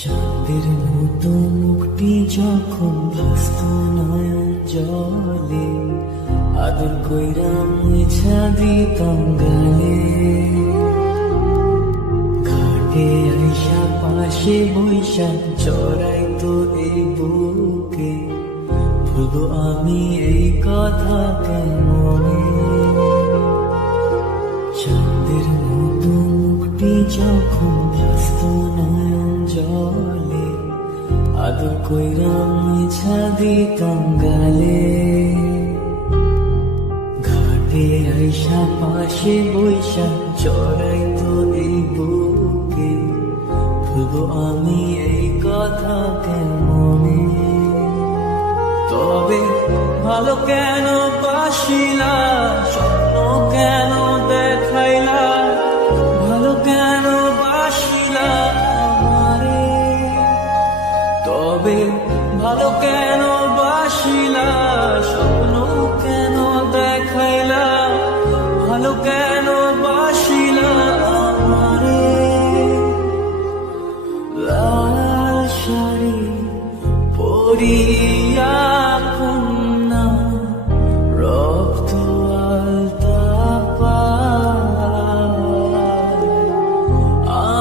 চাঁদের মতো মুখটি যখন ভাসত নয়ন জলে, আদর কইরা মুছা দিতাম গালে। ঘাটে আইসা পাশে বৈশা চড়াইতো এই বুকে, ভুলবো আমি এই কথা কেমনে। চাঁদের মতো মুখটি যখন ভাসত নয়ন জলে, আদর কইরা মুছা দিতাম গালে। ঘাটে আইসা পাশে বৈশা চড়াইতো এই বুকে, ভুলবো আমি এই কথা কেমনে। তবে ভালো কেন বাসিলা, স্বপ্ন কেন দেখাইলা, ভালো কেন বাসিলা আমারে। তবে ভালো কেন বাসিলা, স্বপ্ন কেন দেখাইলা, ভালো কেন বাসিলা আমারে। লাল শাড়ি পরিয়া কন্যা, রক্ত আলতা পায়,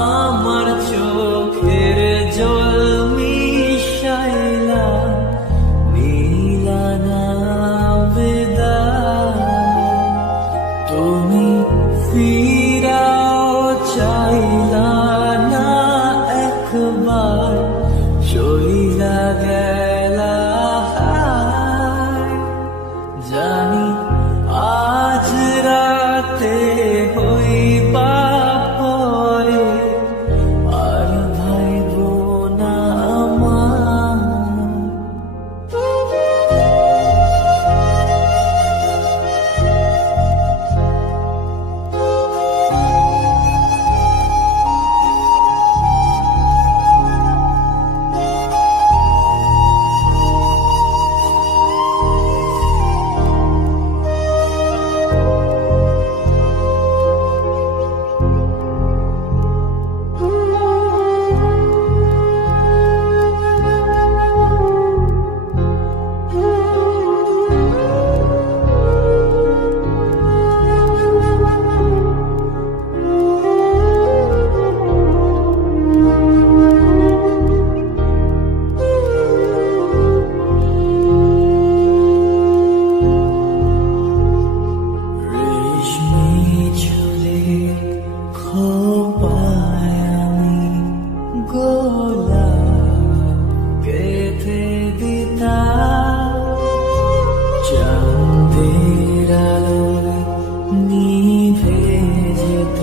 আমার চোখের জল মিশাইলা নীলা না বিদায়। তুমি ফিরাও চাইলা না একবার, চইলা গেলা হায়। জানি আজ রাতে হইবা পরে, আর ভাইব না আমার। খোপায় আমি গোলাপ গেঁথে দিতাম, চাঁদের আলোয় নিভে যেত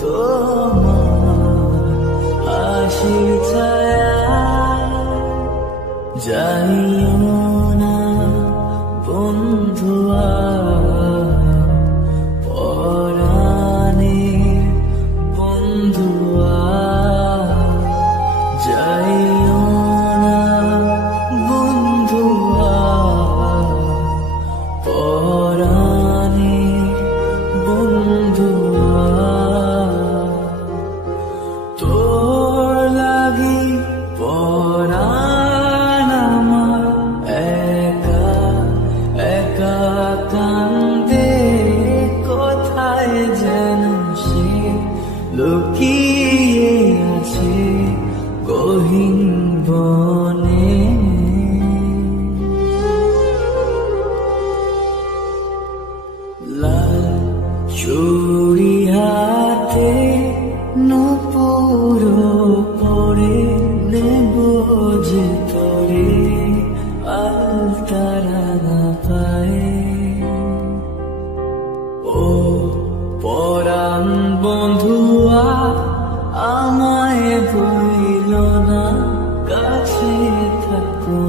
তোমার হাসির ছায়া। যাইও না বন্ধুয়া, পরাণের বন্ধুয়া, যাইও না বন্ধুয়া, পরাণের বন্ধুয়া। তোর লাগি পরাণ আমার একা একা কান্দে, কোথায় যেন সে লুকিয়ে আছে গহীন বনে। লাল চুড়ি হাতে নূপুর পরে, নেব যে তোরে আলতারা না পায়ে। ও পরাণ বন্ধুয়া, আমায় ভুইল না, কাছে থাকো